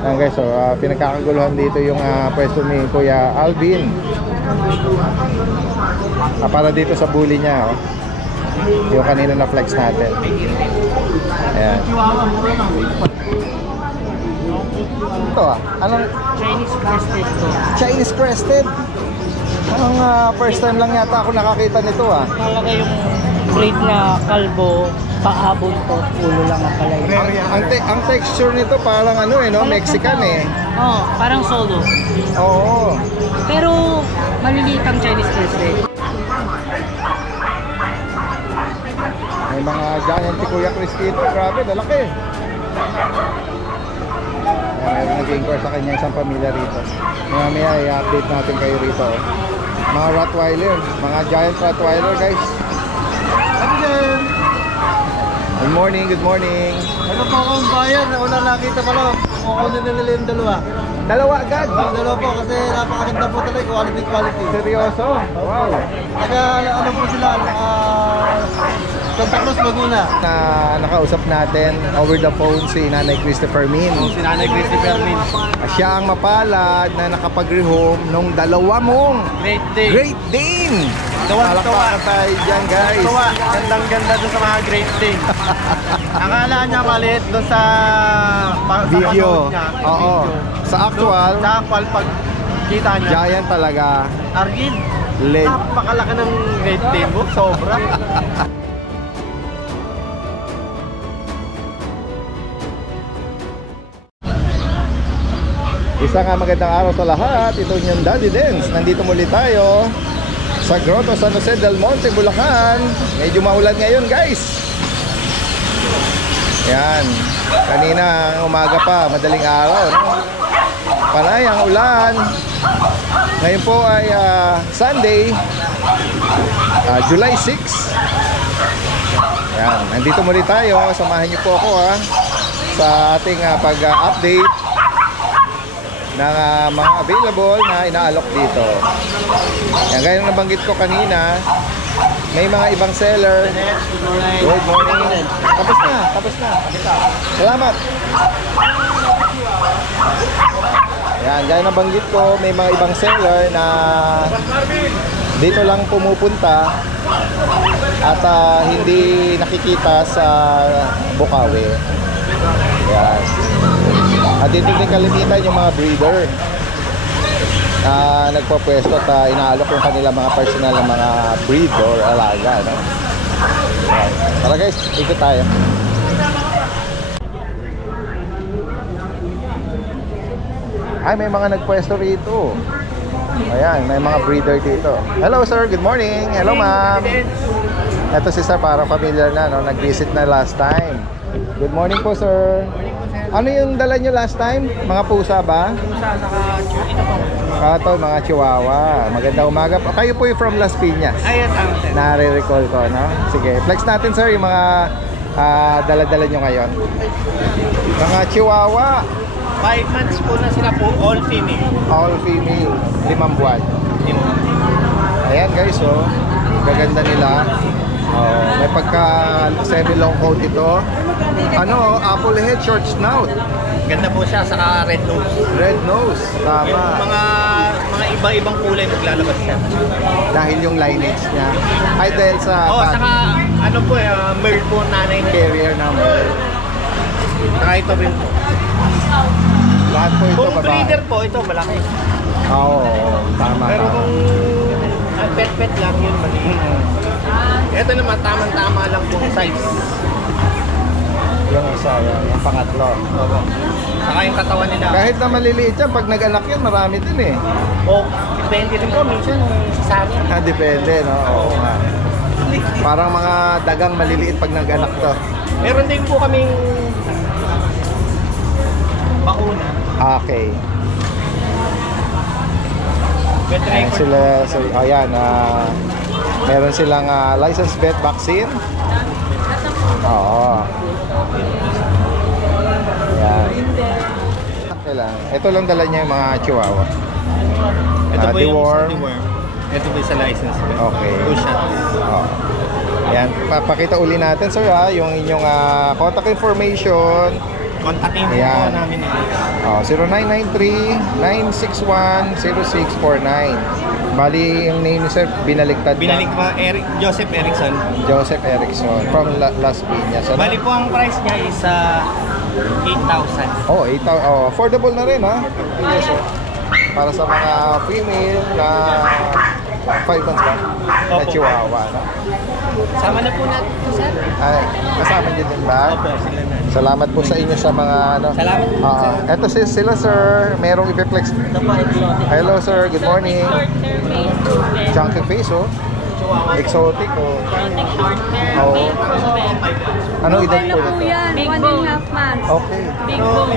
Yan guys, so pinagkakaguluhan dito yung pwesto ni Kuya Alvin. Para dito sa bully niya, oh. Yung kanina na flex natin. Ayan. Ito anong Chinese crested to. Chinese crested? Anong first time lang yata ako nakakita nito Talaga yung grade na kalbo, paabon to, ulo lang ang kalay. Ang texture nito parang ano no, Mexican Oh, parang solo. Oo. Pero maliliit ang Chinese crested. May mga giant si Kuya Chris dito. Grabe, lalaki. Mayroon nag-inquire sa kanya isang pamilya rito. Mamaya i-update natin kayo rito. Mga Rottweiler, mga giant Rottweiler guys. Good morning, good morning. Ano po akong bayan? Una nakita pa lang. Kukunin na nila yung dalawa. Dalawa agad? Dalawa po kasi napakaganda po talaga. Quality. Seryoso? Wow. Ano po sila? Santa Cruz, Laguna. Nakausap natin over the phone si Nanay Christopher Min. Si Nanay Christopher Min. Siya ang mapalad na nakapag-rehome nung dalawa mong Great Dane. Palakpakan tayo dyan guys. Gandang-ganda doon sa mga Great Dane. Akala niya maliit doon sa Video. niya. Oo. Sa actual, pag kita niya. giant talaga. Argid. Leg. Napakalaki ng Great Dane mo. Sobra. Isang magandang araw sa lahat. Ito yung Daddy Dance. Nandito muli tayo sa Grotto San Jose del Monte, Bulacan. Medyo maulan ngayon guys. Yan. Kanina umaga pa, madaling araw, no? Panay ang ulan. Ngayon po ay Sunday, July 6. Yan. Nandito muli tayo. Samahan niyo po ako sa ating pag-update ng mga available na inaalok dito. Yan, gaya ng nabanggit ko kanina, may mga ibang seller. Good morning. Tapos na. Salamat. Yan, gaya ng nabanggit ko, may mga ibang seller na dito lang pumupunta at hindi nakikita sa Bukawi. Yan. At dito din kalimitan yung mga breeder na nagpapwesto at inaalok yung kanila mga personal na mga breed or alaga, no? Tara guys, ikot tayo. Ay, may mga nagpwesto rito. Ayan, may mga breeder dito. Hello sir, good morning. Hello ma'am. Ito si sir, parang familiar na, no? Nag-visit na last time. Good morning po sir. Ano yung dala nyo last time? Mga pusa ba? Pusa, saka ito po. Ito, mga chihuahua. Magandang umaga po. Kayo po yung from Las Piñas. Ayun, Nare-recall ko, no? Sige, flex natin sir yung mga dala-dala nyo ngayon. Mga chihuahua. 5 months po na sila po, all female. All female. 5 buwan. Ayan guys, oh. Gaganda nila. Oh, may pagka semi-long coat ito. Ano, apple head, short snout. Ganda po siya, saka red nose. Red nose, tama. Yung mga iba-ibang kulay maglalabas siya. Dahil yung lineage niya. Ay, dahil sa Saka ano po, merl po nanay niya. carrier number. Saka ito rin po. Lahat po ito Kung babae. breeder po, ito malaki. Oo, tama. Pero tama. kung pet-pet lang yun, maliit. Ito naman, tamang-tama lang po size. Yung isa, yung pangatlo. Opo. Saka yung katawan nila. Kahit na maliliit yan, pag nag-anak yan, marami din eh. O, depende rin po. Minsan, sasama. Depende, no? Oo nga. Parang mga dagang maliliit pag nag-anak to. Meron din po kaming bakuna. Okay. Pet Ayan record. sila, so, ayan, meron silang licensed vet vaccine. Oo. Ayan. Okay lang. Ito lang dala niya yung mga chihuahua. Ito po yung deworm. sa deworm. Ito po yung sa license. Okay. 2 shots. Oo. Ayan, papakita uli natin sir yung inyong contact information Kontakin po Ayan. namin. Oh, 0993-961-0649. Bali, yung name ni sir, binaliktad Binalik na. po Joseph Erickson. Joseph Erickson from Las Piñas. Ano? Bali po ang price niya is 8,000. Oh, 8,000. Oh, affordable na rin, ha? Yes, sir. Para sa mga female na 5 months ba? Na Opo. chihuahua, no? Sama na po natin po, sir. Ay, kasama niyo din ba? Opo, sila na. Salamat po sa inyo sa mga ano. Salamat po, sir. Eto sila sir, merong i-flex. Ito po, exotic. Hello sir, good morning. Short hair male proven. Chunky face, oh. Exotic, oh. Exotic short hair Oo. male proven. Anong edad Ano po po nito? yan? Big 1.5 months. Okay. Big bone.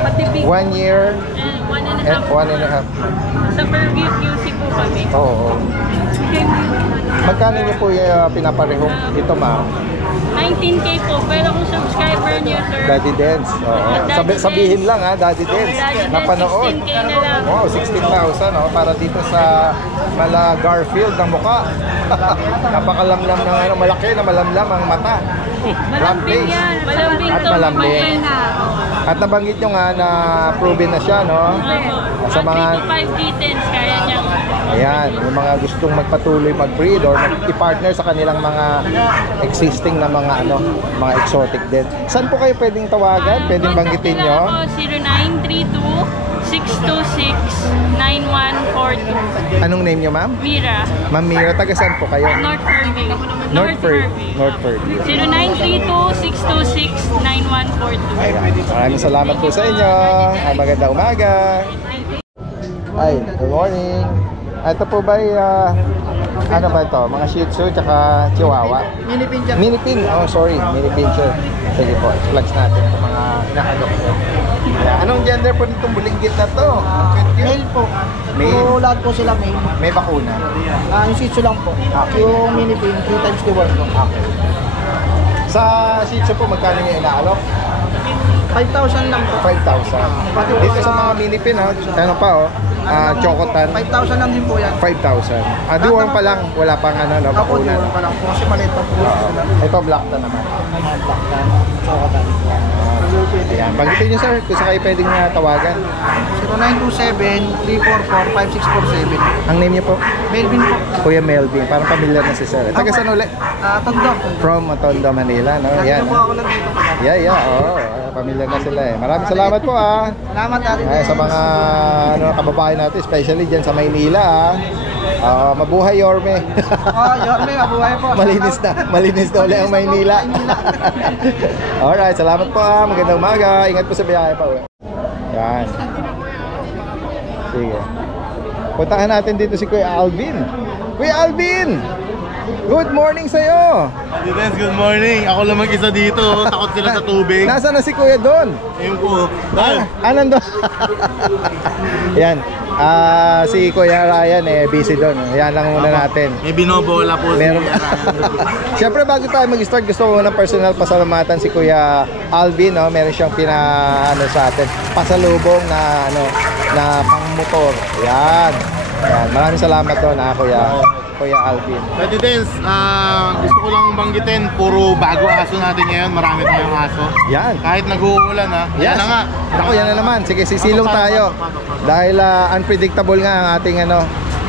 Pati big 1 year And 1.5 and 1.5. Sa Fairview QC po kami. Oo. Magkano niyo po pinapareho ito, ma'am? 19K po, pero kung subscriber niyo, sir, Daddy Dance. Oo. Sabihin lang, ha, Daddy Dance. Daddy Dance, Napanood. 16K na lang. Wow, 16,000, oh, para dito sa mala Garfield ng mukha. Napakalamlam ng ano, malaki na malamlam ang mata. Flat Malambing face. yan. Malambing At to. malambing. na. At nabanggit nyo nga na proven na siya, no? Sa Sa mga- 3 to 5 kittens, kaya niya. Ayan, yung mga gustong magpatuloy mag-breed or mag-partner sa kanilang mga existing na mga ano, mga exotic din. Saan po kayo pwedeng tawagan? Pwedeng banggitin nyo? 0932-626-9142. Anong name nyo, ma'am? Mira, Ma'am Mira, taga saan po kayo? North Fairview. North Fairview. 0932-626-9142. Ayan. Maraming salamat po sa inyo. Magandang umaga. Ay, good morning. Ito po ba ano ba ito? Mga Shih Tzu tsaka Chihuahua? Mini pincher. Mini pin. Oh, sorry. Mini pincher. Sige po. Flex natin sa mga inakalok ko. Ayan. Anong gender po nitong bulinggit na to? Male po. Male. So, lahat po sila male. May bakuna. Yung Shih Tzu lang po. Okay. Yung mini pin, 3 times the work po. Sa Shih Tzu po, magkano yung inaalok? 5,000 lang po. 5,000. Dito sa mga mini pin, ano pa, Chocotan, 5,000 lang din po yan. 5,000. Deworm pa lang, wala pang ano, no, Ako, bakuna. diwan pa lang po. Kasi maliit pa po sila. Ito, black na naman. Chocotan. Ayan. Banggitin nyo, sir, kung sa kayo pwedeng tawagan. 0927-3445-6647. Ang name niyo po? Melvin po. Kuya Melvin. Parang familiar na si sir. Taga saan ulit? Tondo. From Tondo, Manila, no? Yan. Nandito po ako lang dito. Yeah. Oo. Familiar na sila eh. Maraming salamat po, Salamat, Ate. Ay, sa mga kababayan natin, especially dyan sa Maynila, mabuhay Yorme. Yorme, mabuhay po. Malinis na ulit ang Maynila. Alright, salamat po, magandang umaga. Ingat po sa biyahe pa. Yan. Sige. Puntahan natin dito si Kuya Alvin. Kuya Alvin! Good morning sa'yo! Dance, good morning. Ako lang mag-isa dito. Takot sila sa tubig. Nasaan na si Kuya doon? Ayun po. Nandun. Yan. Si Kuya Ryan busy doon. Yan lang muna natin. May binobola po Meron. Siyempre bago tayo mag-start, gusto ko ng personal pasalamatan si Kuya Alvin, no? Meron siyang sa atin, pasalubong na na pang-motor. Yan. Maraming salamat doon, Kuya Alvin. Pwede Dance, gusto ko lang banggitin, puro bago aso natin ngayon. Marami tayong aso. Yan. Kahit nag-uulan Yes. Yan na nga. Ako, yan na naman. Sige, sisilong tayo. Dahil unpredictable nga ang ating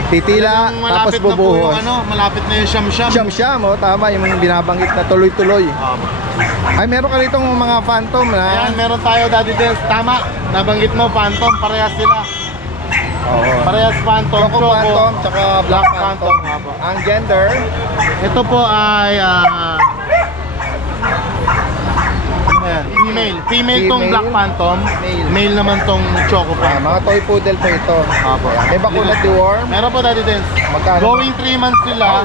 titila, Talagang tapos malapit na po bubuhos. yung malapit na yung siyam-siyam. Siyam-siyam, tama, yung binabanggit na tuloy-tuloy. Ay, meron ka ritong mga phantom na. Ayan, meron tayo, Daddy Dance. Tama, nabanggit mo, Phantom, parehas sila. Oo. Parehas Phantom, Choco Phantom, tsaka Black Phantom. nga po. Ang gender, Ito po ay female. Female tong Female. Black Phantom. Male. Male naman tong Choco Phantom. mga toy poodle po ito. Apo. May bakunat deworm. Meron po, Daddy Dance. Magkano? Going 3 months sila.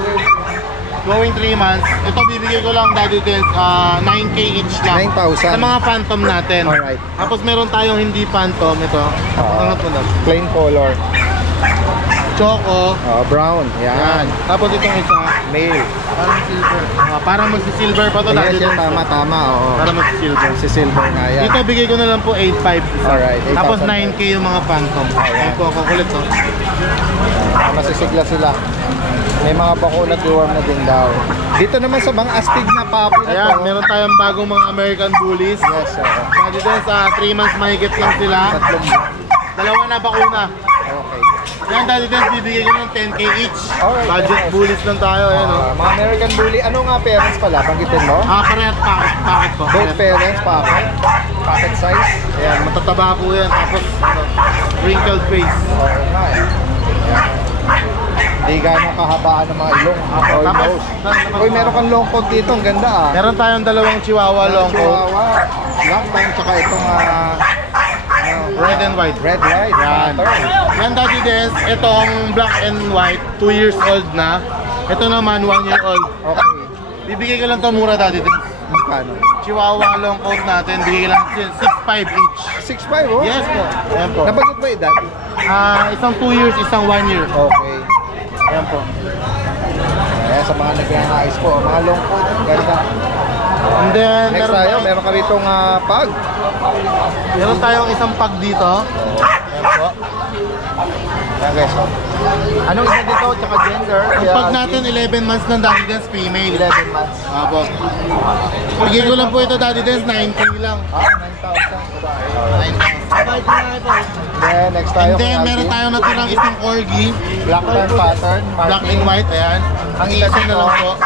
Going 3 months. Ito bibigay ko lang, Daddy Dance, 9K each lang. 9,000. Sa mga Phantom natin. choco. Brown. Yan. Yan. Tapos itong isa, Male. parang silver. Parang magsi-silver pa to. Yes, yan, tama. Oo. Para magsi-silver. Si Silver nga yan. Dito bigay ko na lang po 8.5 isa. Alright, 8,000. Tapos 9K yung mga phantom. Ayan po, kukulit to. Masisigla sila. May mga bakunat deworm na din daw. Dito naman sa mga astig na papi na Ayan, to. meron tayong bagong mga American Bullies. Yes, sir. Dati din sa 3 months mahigit lang sila. Tatlong. Dalawa na bakuna. Okay. Yan, dati din bibigay ko ng 10K each. Alright, Budget yes. Bullies lang tayo. Ayan o. Mga American Bully. Ano nga parents pala? Banggitin mo? Parehas packet po. Both parents, packet. Packet size. Ayan, matataba po yan. Tapos, wrinkled face. Oo nga eh. Ayan. Hindi gano'ng kahabaan ng mga ilong. Almost. Uy, meron kang long coat dito. Ang ganda ah. Meron tayong dalawang Chihuahua long coat. Chihuahua. Long time. Tsaka itong Red and white. red white. Yan. Pattern. Yan dati din, itong black and white, 2 years old na. Ito naman, 1 year old. Okay. Bibigay ko lang to mura dati din. Magkano? Chihuahua long coat natin, bigay ko lang 6.5 each. 6'5" oh? Yes po. Ayan po. Nabanggit mo edad? Isang 2 years, isang 1 year. Okay. Ayan po. Kaya sa mga nag-nais po, mga long coat. Ang ganda. And then, Next tayo, meron ka ritong pag. meron tayong isang pag dito. Ayan po. Yan guys. Oh. Anong isa dito? Tsaka gender? Ang pag natin 11 months ng Daddy Dance female. 11 months. Apo. Bigay ko lang po ito Daddy Dance, 9K lang. 9,000. Then, next tayo. And then, kay meron Alvin. tayong natirang isang corgi. Black pen pattern. Black and white, ayan. Ang Ang isa isa na lang po.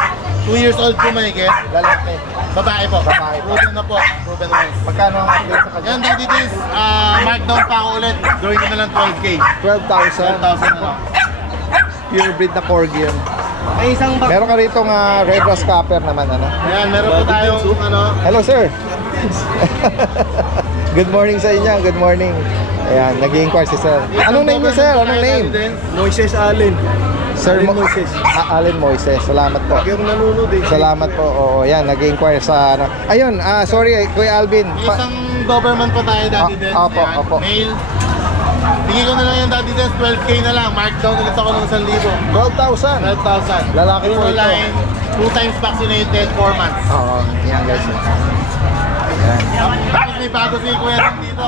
2 years old po mahigit. Lalaki. Babae po. Babae po. Proven na po. Proven once. Magkano ang update sa kanya? Yan, Daddy Dance, markdown pa ako ulit. Gawin ko na lang 12K. 12,000. 12,000 na lang. Pure breed na corgi yun. May isang Meron ka ritong red rust copper naman. Ano? Ayan, meron po tayong Hello sir. Good morning sa inyo. Good morning. Ayan, nag-i-inquire si sir. Anong name niyo sir? Anong name? Moises Allen. Sir Allen Moises. Allen Moises. Salamat po. Yung nanonood eh. Salamat po. Oo, yan, nag-inquire sa ano. Ayun, sorry, Kuya Alvin. May isang Doberman pa tayo, Daddy Dance. Opo, Ayan, opo. Male. Bigay ko na lang yung Daddy Dance, 12K na lang. Markdown ulit ako ng 1,000. 12,000. 12,000. Lalaki po Puro ito. line, 2 times vaccinated, 4 months. Oo, yan guys. Yan. Tapos may bago si Kuya Ram dito.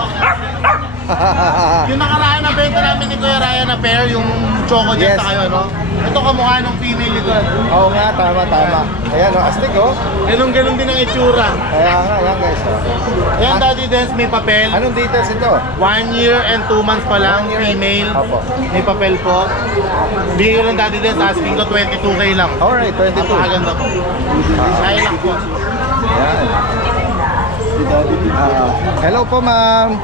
Yung nakaraan na benta namin ni Kuya Ryan na pair, yung choco dyan Yes. sa kayo, no? Ito kamukha ng female ito. Oo nga, tama. Ayan, astig oh. Ganun din ang itsura. Kaya nga, yan guys. Oh. Ayan, Daddy Dance, may papel. Anong details ito? 1 year and 2 months pa lang, 1 year and- female. Opo. May papel po. Bigay ko lang Daddy Dance, asking ko 22K lang. Alright, 22. Napakaganda po. Kaya lang po. Yan. Hello po, ma'am.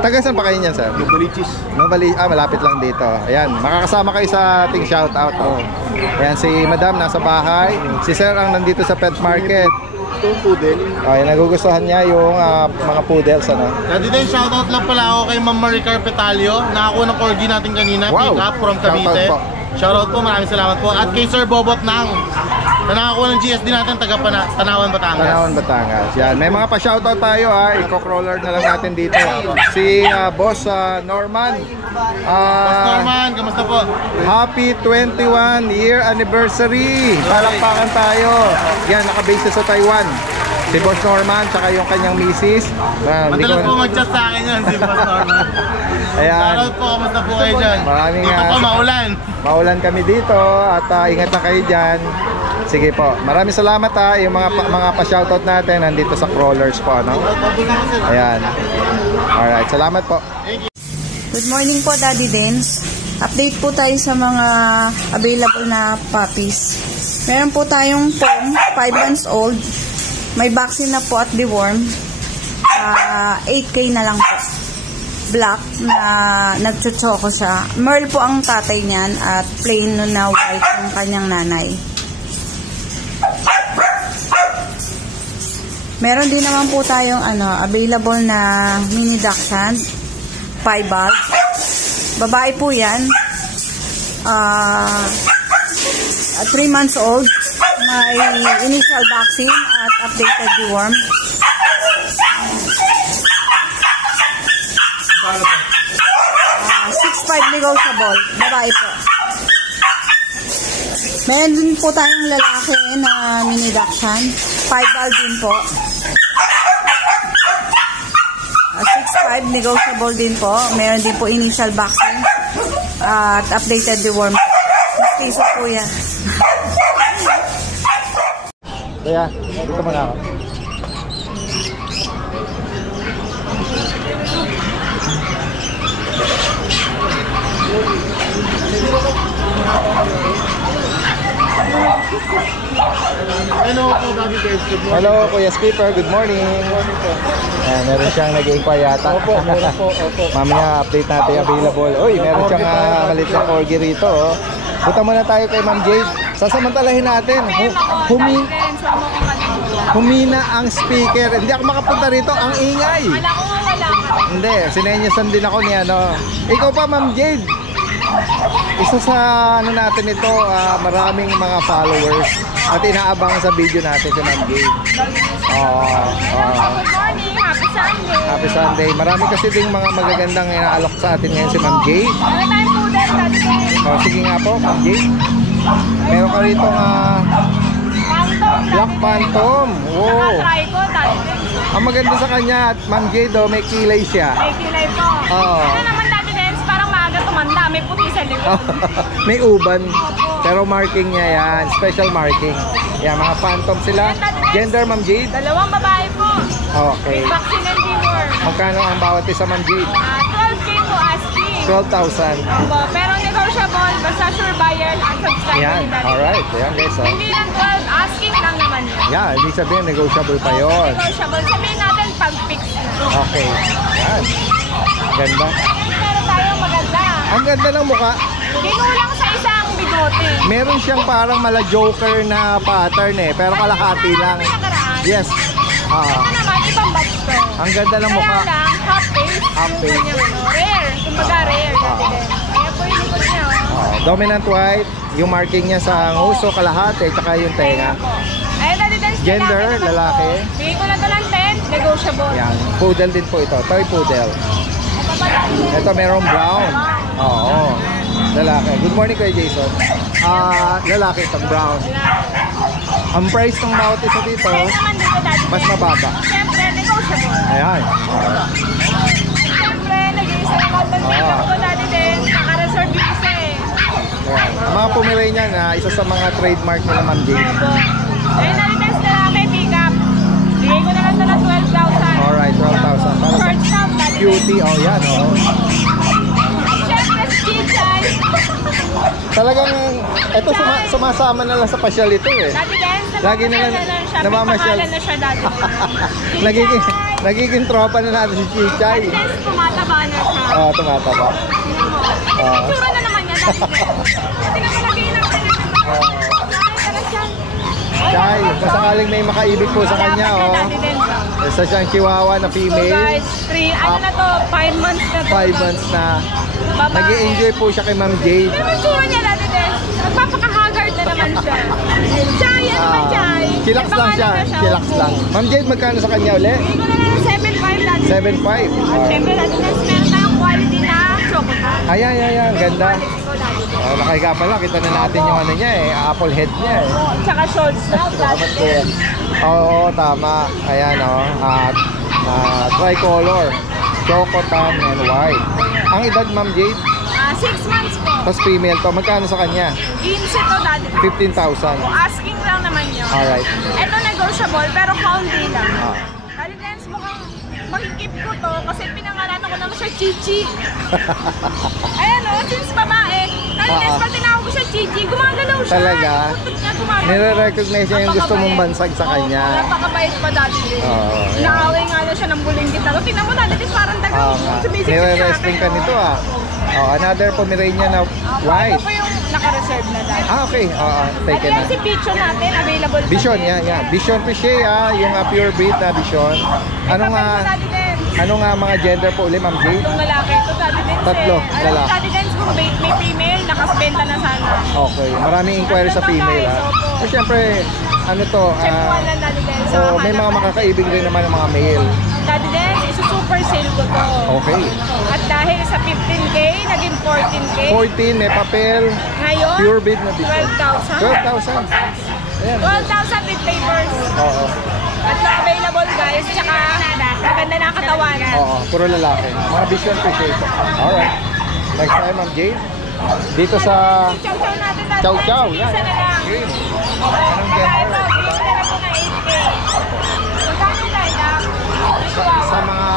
Taga saan pa kayo niyan, sir? Balichis. Malapit lang dito. Ayan, makakasama kayo sa ating shoutout. Oh. Ayan, si Madam nasa bahay. Si Sir ang nandito sa pet market. Itong poodle. Ayan, nagugustuhan niya yung mga poodles, ano? Daddy Dance, shoutout lang pala ako kay Ma'am Maricar Petalio. Nakakuha ng corgi natin kanina, Wow. pick up from Shoutout Cavite. po. Shoutout po, maraming salamat po. At kay Sir Bobot Nang, na nakakuha ng GSD natin, taga Tanawan, Batangas. Tanawan, Batangas. Yan, may mga pa-shoutout tayo ha. Iko-crawler na lang natin dito. Si Boss Norman. Boss Norman, kamusta po? Happy 21 year anniversary. Palakpakan tayo. Yan, nakabase sa Taiwan. Si Boss Norman, tsaka yung kanyang misis. Madalas po mag-chat sa akin yan, si Boss Norman. Ayan. Shoutout po, kamusta po kayo dyan? Maraming Dito po, maulan. Maulan kami dito at ingat na kayo dyan. Sige po. Maraming salamat ha. Yung mga pa-shoutout natin nandito sa crawlers po, ano? Ayan. Alright, salamat po. Good morning po, Daddy Dance. Update po tayo sa mga available na puppies. Meron po tayong pom, 5 months old. May vaccine na po at deworm. 8K na lang po. Black na nagchuchoko siya. Merle po ang tatay niyan at plain na white yung kanyang nanay. Meron din naman po tayong available na mini dachshund, 5 bags. Babae po yan. 3 months old. May initial vaccine at updated deworm. 6'5" negotiable. Babae po. Meron din po tayong lalaki na mini dachshund. 5 din po. 6'5", negotiable din po. Meron din po initial vaccine. At updated deworm. 6 pesos po yan. Kaya, dito muna ako. Hello po, Daddy Dance. Good morning. Hello, Kuya Skipper. Good morning. Ayan, meron siyang nag-inquire yata. Opo. Mamaya update natin available. Uy, meron siyang kalit na corgi rito. Oh. Punta muna tayo kay Ma'am Jade. Sasamantalahin natin. Humina ang speaker. Hindi ako makapunta rito. Ang ingay. Wala ko nga wala ka. Hindi, sinenyosan din ako ni ano. Ikaw pa, Ma'am Jade. Isa sa ano natin ito, maraming mga followers at inaabangan sa video natin si Ma'am Jade. Good morning, happy Sunday. Happy Sunday. Marami kasi ding mga magagandang inaalok sa atin ngayon si Ma'am Jade. Ano tayong poodle, Daddy Dance? Sige nga po, Ma'am Jade. Meron ka rito Phantom, Black Phantom. Wow. Nakatry ko, Daddy Dance. Ang maganda sa kanya at Ma'am Jade, may kilay siya. May kilay po. Oo. Ano naman, Daddy Dance? Parang maaga tumanda. May puti sa likod. May uban. Pero marking niya yan. Special marking. Yan, mga Phantom sila. Gender, Ma'am Jade? Dalawang babae po. Okay. With vaccine and deworm. Magkano ang bawat isa, Ma'am Jade? 12K po asking. 12,000. Opo, pero negotiable. Basta sure buyer at subscriber Yan. ni Daddy. Alright. Ayan guys. Oh. Hindi lang 12, asking lang naman yun. Yan. Ibig sabihin, negotiable pa yon. Negotiable. Sabihin natin pag fix na. Okay. Yan. Ganda. Meron tayong maganda. Ang ganda ng mukha. Kinulang sa isang bigote. Meron siyang parang mala Joker na pattern eh. Pero kalahati lang. Yes. Ito naman, ibang batch to. Ang ganda ng mukha. Kaya lang, half face. Half face. Yung kanyang, rare. Kumbaga rare. Dati din. Kaya po yung likod niya. Dominant white. Yung marking niya sa nguso, kalahati, tsaka yung tenga. Ayun, Daddy Dance. Gender, naman lalaki. po. Bigay ko na to ng 10. Negotiable. Yan. Poodle din po ito. Toy poodle. Ito pa, Daddy Dance. Ito merong brown. Oo. Lalaki. Good morning kay Jason. Lalaki itong brown. Ang price ng bawat isa dito, Kaya naman dito, Daddy mas Dance. mababa. Siyempre, negotiable. Ayan. Siyempre, nag-iisa naman ng makeup ko, Daddy Dance. Naka-reserve yung isa eh. Ayan. Ang mga Pomeranian na isa sa mga trademark nila Ma'am Jade. Opo. Ayun, Daddy Dance, lalaki, pick-up. Bigay ko na lang ito ng 12,000. Alright, 12,000. Para sa Short top, Daddy Dance. cutie. Oh, yan. Oh. Siyempre, chichay. Talagang, ito sumasama na lang sa pasyal ito eh. Daddy Dance, Lagi na lang siya. namamasyal. May pangalan na siya, Daddy Dance. Nagiging, nagiging tropa na natin si Chichay. Daddy Dance, tumataba na siya. Oo, tumataba. Tingnan mo. Itsura na naman niya, Daddy Dance. Tingnan mo, lagay lang ka na. Chay, kung sakaling may makaibig po sa kanya, oh. Daddy Dance. Isa siyang chihuahua na So female. guys, 5 months na to. 5 months na. Babae. Nag-i-enjoy po siya kay Ma'am Jade. Pero yung tsura niya, Daddy Dance, nagpapaka-haggard na naman siya. Chay, ano ba Chay? Chillax May lang siya. pangalan na Chillax Opo. lang. Ma'am Jade, magkano sa kanya uli? Bigay ko na lang ng 7.5, Daddy Dance. 7.5. At syempre, Daddy Dance, meron tayong quality na chocolate. Ayan. Ganda. Quality ko, Daddy Dance. Nakahiga pala. Kita na natin yung ano niya eh. Apple head niya eh. Tsaka shorts na, Daddy Dance. Oo, tama. Ayan oh. At tricolor. Choco, tan, and white. Ang edad, Ma'am Jade? 6 months po. Tapos female to. Magkano sa kanya? Inse to, Daddy Dance. 15,000. Asking lang naman yun. Alright. Ito negotiable, pero country lang. Ah. Daddy Dance, mukhang makikip ko to kasi pinangalanan ko naman siya Chichi. Ayan o, since babae, Daddy Dance, pag tinawag ko siya Chichi, gumagalaw siya. Talaga? Yung putot niya gumagalaw. Nire-recognize niya yung gusto mong bansag sa kanya. Napakabait pa, Daddy Dance. Oo, yan. Inaaway nga na siya ng bulinggit ako. Tingnan mo, Daddy Dance, parang dagaw. Oo nga. Sumisip siya sa Nire-wrestling ka akin, nito oh. ah. Oh, another Pomeranian na white. Ito po yung naka-reserve na, Daddy. Okay. Oo, At taken yan na. si Picho natin, available pa Vision, din. yan. Vision Pichea, yung pure breed na Vision. Ano Ito, nga, Daddy Dance. ano nga mga gender po ulit, Ma'am Jade? Yung lalaki, ito Daddy Dance. Tatlo, Alam lalaki. mo, Daddy Dance, kung may female, nakasbenta na sana. Okay, maraming inquiry sa female ha. So, syempre, ano to, Check mo lang, Daddy Dance. oh, may mga makakaibig rin naman ng mga male. Daddy Dance, isu-super sale ko to. Okay. At dahil dahil sa 15K, naging 14K. 14, may papel. Ngayon, Pure bid na dito. 12,000. 12,000. Ayan. 12,000 with papers. Oo. At available guys, tsaka maganda na katawan. Oo, puro lalaki. Mga visual appreciation. Alright. Next time, Ma'am Jade. Dito sa Chow-chow natin natin. Chow Chow. Isa na lang. Green. Anong babae mo, green na lang po na 8K. Magkano tayo lang? Sa mga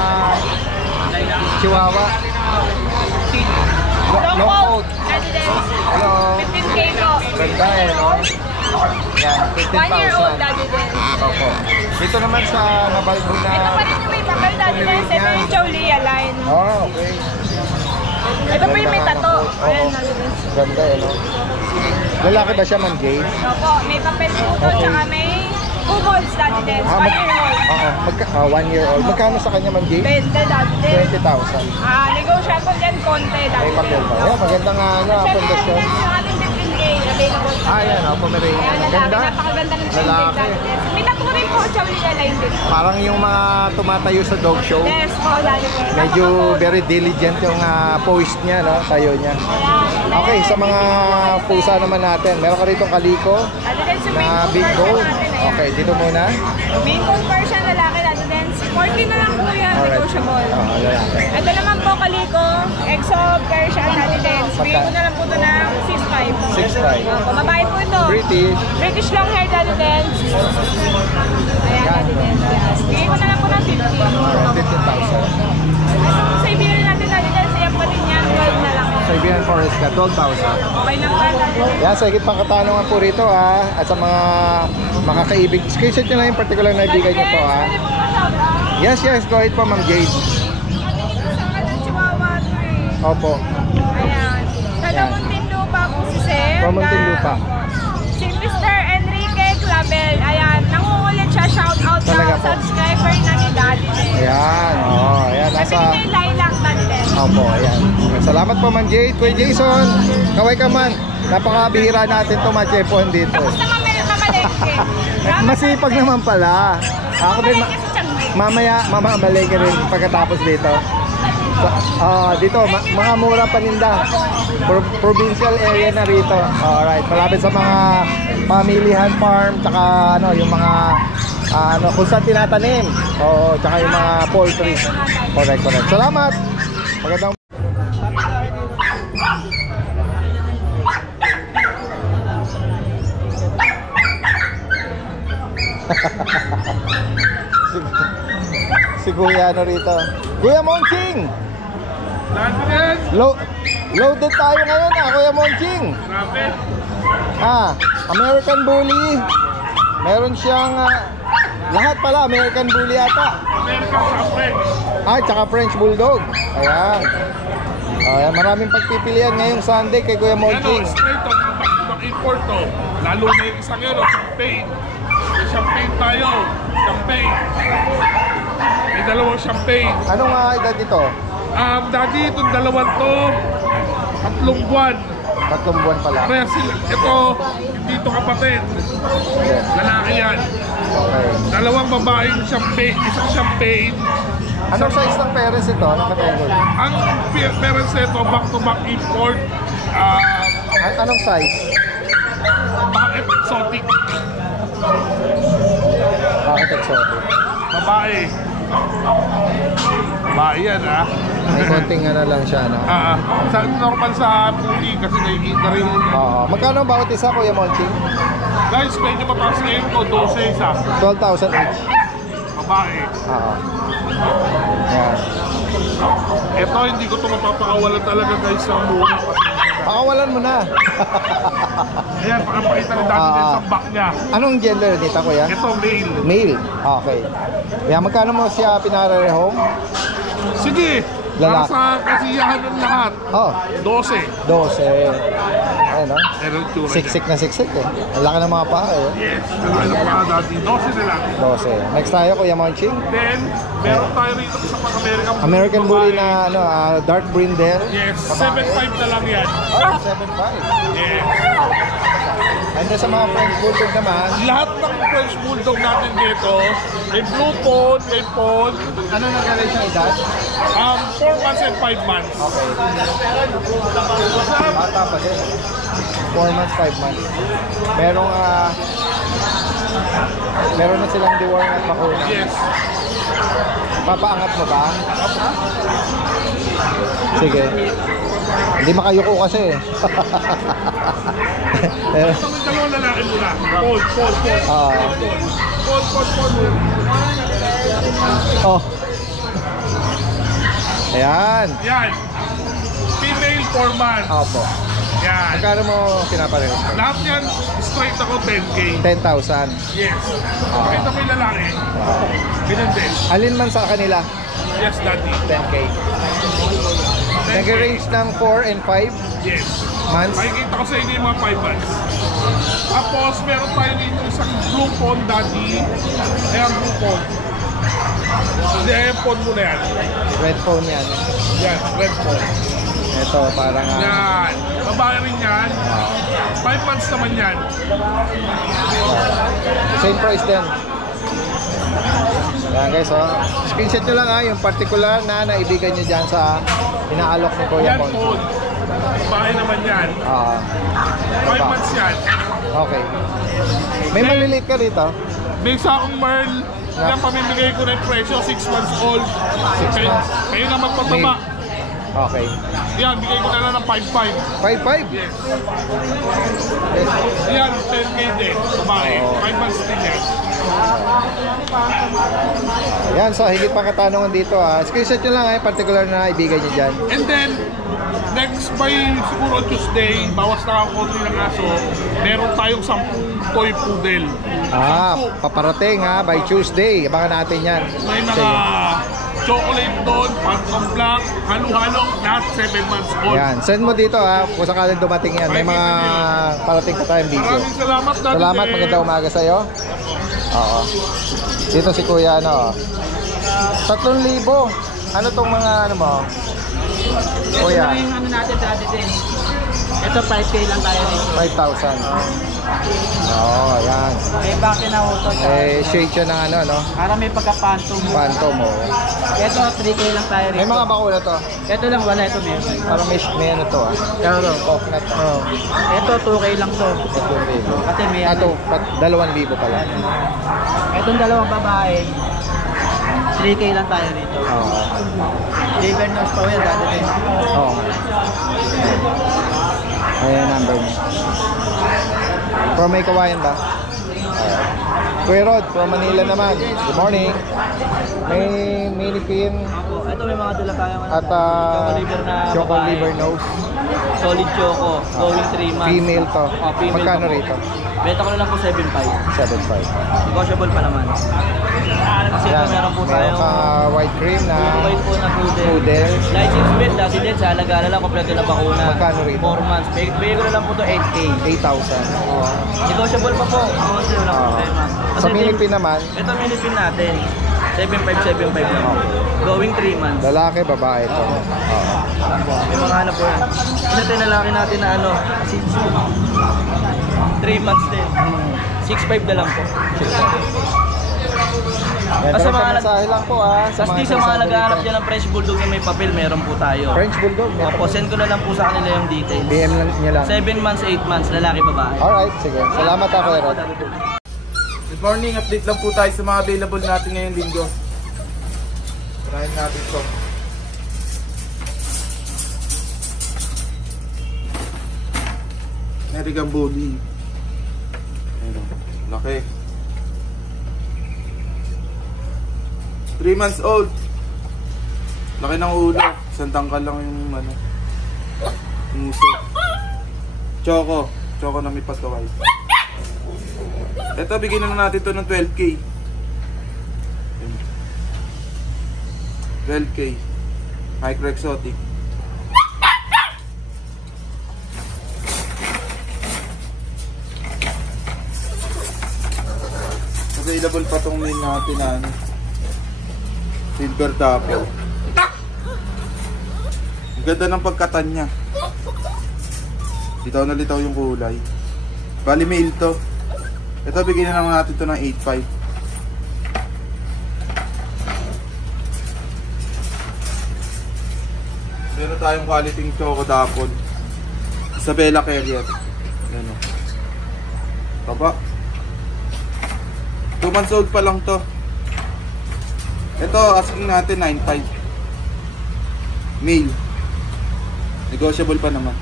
Chihuahua. Long Long coat. coat. Hello. 15K po. Ganda eh, no? Yan, 1 year old 15,000. Daddy Dens. Opo. Dito naman sa Nabalbuna. Ito pa rin yung may papel Daddy Dens. Ito yung Chow Lia line. Oh, okay. Ito pa yung may tato. Oo. Ayan Daddy Dens. Ganda eh, no? Lalaki ba siya, Ma'am Jade? Opo, may papel po to. Okay. Tsaka may Kumols Daddy Dens. 1 year old. Oo, 1 year old. Magkano sa kanya, Ma'am Jade? 20 Daddy Dens. 20,000. Negotiable yan konti May Daddy papel Dens. ba? Ayan, maganda nga nga, Siyempre, pundasyon. yung ating 15K available. Yan, Pomeranian. Ayan, lalaki. Ganda. Napakaganda ng 15K Lalaki. Daddy Dens. May tato rin po Chow Lia line din. Parang yung mga tumatayo sa dog show. Yes po Daddy Dens. Medyo very diligent yung poise niya, no? Tayo niya. Okay, sa mga pusa naman natin. Meron ka rito kaliko Daddy Dens, yung main na coon big version gold. natin. Ayan. Okay, dito muna. Main coon version lalaki Daddy Dens. 40 na lang po yan. Alright. Negotiable. Lalaki. Ito naman po kaliko. Exo version Daddy Dens. Bigay ko na lang po ito ng 6'5". 6'5". Opo, babae po ito. British. British long hair Daddy Dens. Ayan Daddy Dens. Yes. Bigay ko na lang po ng 50. 15,000. Sa ibigay natin Daddy Dens. Ayan pa din yan. 12 na lang. Siberian Forest ka, 12,000. Okay lang ba Daddy Dens? Yan, sa higit pang katanungan po rito at sa mga makakaibig. Screenshot nyo lang yung particular na ibigay nyo po Pwede po ma-shoutout. Yes, go ahead po, Ma'am Jade. Sa kanang Chihuahua to eh. Opo. Ayan. Taga Muntinlupa po si Sir. From Muntinlupa. Si Mr. Enrique Clavel. Ayan. Nangungulit siya. Shout out Talaga sa po. subscriber na ni Daddy. Ayan, ayan, Kasi nasa... may lilac Daddy. Opo, ayan. Salamat po, Ma'am Jade. Kuya Jason, kaway ka man. Napakabihira natin to machepon dito. Tapos naman may mamalengke. Masipag naman pala. Ako din, Mamalengke sa Chiangmai. mamaya, mamamalay ka rin pagkatapos dito. Dito, mga mura paninda. Provincial area na rito. Alright, malapit sa mga pamilihan farm, tsaka yung mga kung saan tinatanim. Oo, tsaka yung mga poultry. Correct. Salamat. Magandang si Kuya rito. Kuya Monching! Loaded tayo ngayon Kuya Monching. American Bully. Meron siyang lahat pala American Bully ata. Tsaka French Bulldog. Ayan. Maraming pagpipilian ngayong Sunday kay Kuya Monching. Straight on import to. Lalo na yung isang champagne. May champagne tayo. Champagne. May dalawang champagne. Anong edad ito? Dati itong dalawang to, 3 buwan. 3 buwan pala. Kaya ito, hindi ito kapatid. Yes. Lalaki yan. Okay. Dalawang babaeng champagne, isang champagne. Anong size ng parents ito? Anong category? Ang parents nito, back-to-back import. Anong size? Bakit exotic? Bakit exotic? Babae. Babae yan May konting lang siya, no? Sa normal sa puli kasi nakikita rin. Magkano bawat isa, Kuya Monching? Guys, medyo mataas ngayon ko, 12 isa. 12,000 each. Babae. Yan. Ito, hindi ko ito mapapakawalan talaga guys ng mura. Pakawalan mo na. Ayan, pakapakita rin dati din sa back niya. Anong gender nito, Kuya? Ito, male. Male. Okay. Yan, magkano mo siya pinararehong? Sige, para Lalaki. sa kasiyahan ng lahat. 12. 12. Ayan, no? Pero yung tsura niya. Siksik na siksik eh. Ang laki ng mga paa eh. Yes, ano pa dati. 12 na lang. 12. Next tayo, Kuya Monching. Then, meron tayo rito sa pang American Bully na dark brindle. Yes, 7.5 na lang yan. 7.5. Yes. And then sa mga French Bulldog naman, Lahat ng French Bulldog natin dito, may Blue Pond, may Pond, ano nag-aray siyang edad? 4 months and 5 months. Okay. Bata pa din. 4 months, 5 months. Meron na silang deworm at bakuna. Yes. Papaangat mo ba? Sige. Hindi makayuko kasi eh. Ito may dalawang lalaki muna. Pond. Pond. Oh. Ayan. Yan. Female 4 months. Opo. Yan. Magkano mo pinapareho? Lahat yan, straight ako 10K. 10,000. Yes. Ito may lalaki. Ganyan din. Alin man sa kanila? Yes, daddy. 10K. Nag-range ng 4 and 5 Yes. months. Makikita ko sa inyo yung mga 5 months. Tapos, meron tayo dito isang blue pond, daddy. Ayan, blue pond. Hindi, ayan, pond mo na yan. Red phone yan. Yan, red pond. Ito, parang... Yan. Babae rin yan. 5 months naman yan. same price din. Ayan guys, oh. Screenshot nyo lang yung particular na naibigan nyo dyan sa inaalok ni Kuya Yan, Poncho. pond. Babae naman yan. 5 months yan. Okay. May maliliit ka rito? May isa akong Merl. Yan, pamimigay ko na yung presyo, 6 months old. 6 months. Kayo na magpatama. Okay. Yan, bigay ko na lang ng 5.5. 5.5? Yes. Yes. Yan, 10K din. Babae. 5 months din yan. Ayan, so higit pa katanungan dito Screenshot nyo lang yung particular na naibigan nyo dyan. And then, next by siguro Tuesday, bawas na ako konti ng aso, meron tayong 10 toy poodle. Paparating by Tuesday. Abangan natin yan. May mga chocolate doon, phantom black, halo-halo, lahat 7 months old. Yan, send mo dito kung sakaling dumating yan. May mga parating pa tayong video. Maraming salamat, Daddy. Salamat, magandang umaga sa'yo. Oo. Dito si Kuya 3,000. Ano tong mga mo? Kuya, Ito yung ano natin dati din. Ito 5K lang tayo dito. 5,000. Oo, yan. Bakit na auto siya? Shade siya ng no? Para may pagka-phantom. Phantom mo. Ito 3K lang tayo dito. May mga bakuna to. Ito lang wala, ito meron. Parang may ano to Pero, off na to. ito 2K lang to. 2,000. Kasi may Ito, 2,000 pala. Itong dalawang babae, 3K lang tayo dito. Oo. Liver nose pa yan dati din. Oo. Ayan number mo. From may kawayan ba? Kuya Rod, from Manila naman. Good morning. May mini pin Ito may mga dala tayong at choco liver nose. solid choco, going 3 months. Female to. Female Magkano to po. rito? Benta ko na lang po 7.5. 7.5. Negotiable pa naman. Kasi ito meron po tayong white cream na white po na poodle. poodle. License plate, dati din sa alaga lang, kompleto na bakuna. Magkano rito? 4 months. Bigay ko na lang po to 8K. 8,000. Oo. Negotiable pa po. Kasi walang problema. Sa mini pin naman, Ito mini pin natin. 7.5 lang. Going 3 months. lalaki, babae ito. Oo. May mga ano po yan. Pinatay na laki natin na 3 months din. 6.5 na lang po. Yan, Sa mga mensahe lang po Sa mga naghahanap dyan ng French Bulldog na may papel, meron po tayo. French Bulldog? Opo, send ko na lang po sa kanila yung details. DM lang niya lang. 7 months, 8 months, lalaki babae. Alright, sige. Salamat ako, Rod. Good morning, update lang po tayo sa mga available natin ngayong linggo. Try natin to. American Bully. Ayun, laki. 3 months old. Laki ng ulo. Isang tangkal lang yung muso. Choco. Choco na may patuway. Ito, bigyan na natin to ng 12K. 12K. Micro Exotic. Available pa tong main natin na silver dapple. Ang ganda ng pagkatan niya. Litaw na litaw yung kulay. Bali mail to. Ito, bigyan na lang natin to ng 8.5. Meron tayong quality choco dapon. Isabella Carrier. Ayan o. Taba. 2 months old pa lang to. Ito, asking natin 9.5. Male. Negotiable pa naman.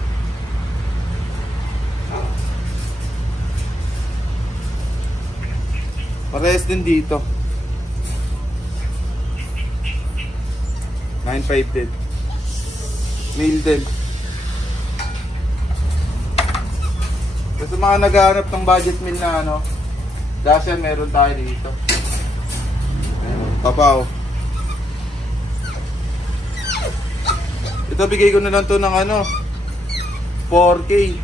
Parehas din dito. 9.5 din. Male din. Sa mga naghahanap ng budget meal na ano, Dacian, meron tayo dito. Papaw. Ito, bigay ko na lang to ng ano, 4K.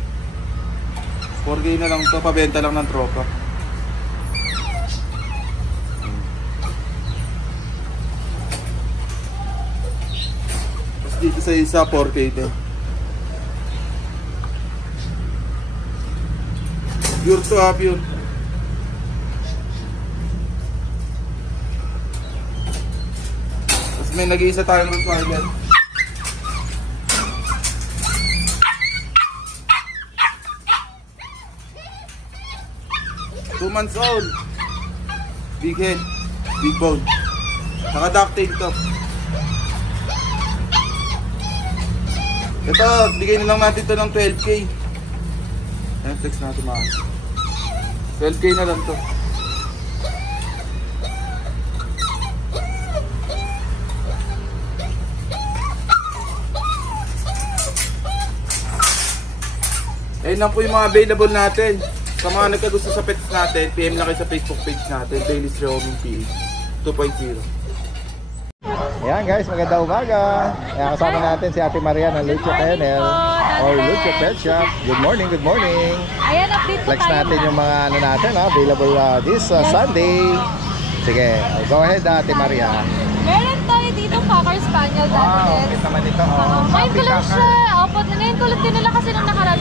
4K na lang to, pabenta lang ng tropa. Tapos dito sa isa, 4K din. Pure to ha, pure. Tapos may nag-iisa tayong Rottweiler. Two months old. Big head, big bone. Naka-duct tape to. Ito, bigay na lang natin to ng 12K. Ayan, flex natin mga 12K na lang to. Ayun lang po yung mga available natin. Sa mga nagkagusto sa pets natin, PM lang kayo sa Facebook page natin, Daily's Roaming PH 2.0. Ayan guys, magandang umaga. Ayan, kasama natin si Ate Maria ng Lucho Kennel or Lucho Pet Shop. Good morning, good morning. Ayan, update po Flex tayo. natin yung mga ano natin ha, available this Sunday. Sige, go ahead Ate Maria. Meron tayo dito Cocker Spaniel dati. Cute naman ito. Ngayon ko lang siya. Opo, ngayon ko lang din nila kasi nung nakaraan,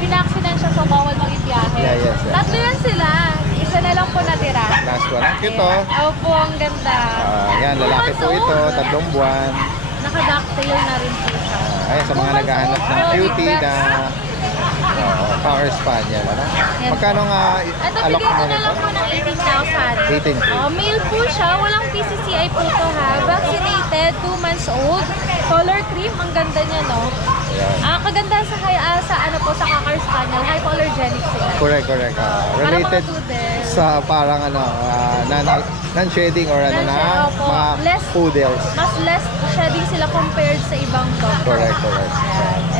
binaksinan siya so bawal mag-ibiyahe. Yeah, yes. Tatlo yan sila. Isa na lang po natira. Last one. Ang cute oh. Opo, ang ganda. Yan, lalaki po ito, 3 buwan. Naka-ducktail na rin po siya. Ayan, sa mga naghahanap ng cutie na Cocker Spaniel. Ano? Yes. Magkano nga Ito, alok bigyan mo ko na nito? lang po ng 18,000. 18K. Male po siya. Walang PCCI po to ha. Vaccinated, 2 months old. Color cream. Ang ganda niya, no? Kagandahan sa ano po, sa Cocker Spaniel. Hypoallergenic sila. Correct, correct. Related mga poodles. sa parang ano, non-shedding or ano na, Opo. mga Less- poodles. Mas less shedding sila compared sa ibang dog. Correct, correct.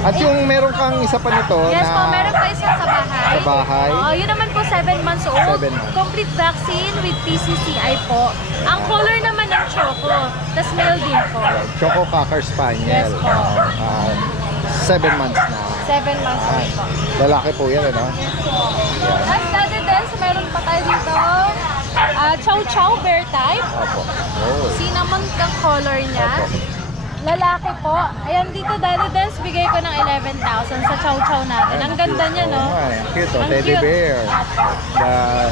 At yung meron kang isa pa nito Yes na po, meron pa isa sa bahay. Sa bahay? Oo, yun naman po 7 months old. 7 months. Complete vaccine with PCCI po. Ang color naman ng choco. Tas male din po. Choco Cocker Spaniel. Yes po. 7 months na. 7 months Ay, old po. lalaki po yan, ano? At dati din, so meron pa tayo dito. Chow Chow bear type. Opo. Oh. Cinnamon ang color niya. Opo. Lalaki po. Ayan dito, Daddy Dance, bigay ko ng 11,000 sa Chow Chow natin. Ang ganda niya, no? Oh, ay, cute, oh. Ang Teddy cute. bear. The